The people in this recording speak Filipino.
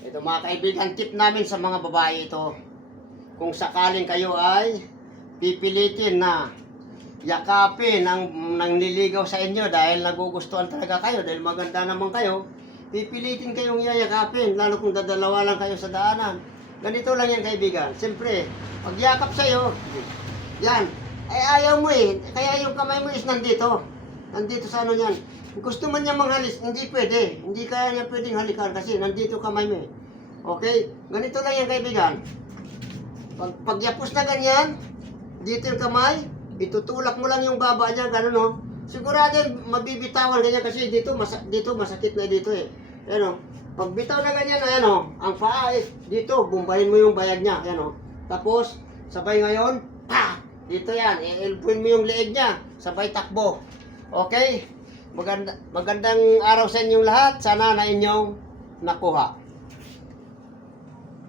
Ito mga kaibigan, tip namin sa mga babae ito. Kung sakaling kayo ay pipilitin na yakapin ang nililigaw sa inyo dahil nagugustuhan talaga kayo, dahil maganda naman kayo, pipilitin kayong yayakapin, lalo kung dadalawa lang kayo sa daanan. Ganito lang yan kaibigan. Siyempre, pagyakap sa'yo, yan, ay ayaw mo eh. Kaya yung kamay mo is nandito. Nandito sa ano yan. Gusto man niya manghalis, hindi pwede. Hindi kaya niya pwedeng halikan kasi nandito kamay mo eh. Okay? Ganito lang yan kaibigan. Pagyapos na ganyan, dito yung kamay, itutulak mo lang yung baba niya, gano'n no. Sigurado mabibitawan ganyan kasi dito masakit na dito eh. Ayan o. Pag bitaw na ganyan, ayan o. Ang paa eh, dito, bumbahin mo yung bayag niya. Ayan o. Tapos, sabay ngayon, pa! Dito yan, i-elpuin mo yung leeg niya. Sabay takbo. Okay? Magandang araw sa inyong lahat. Sana na inyong nakuha.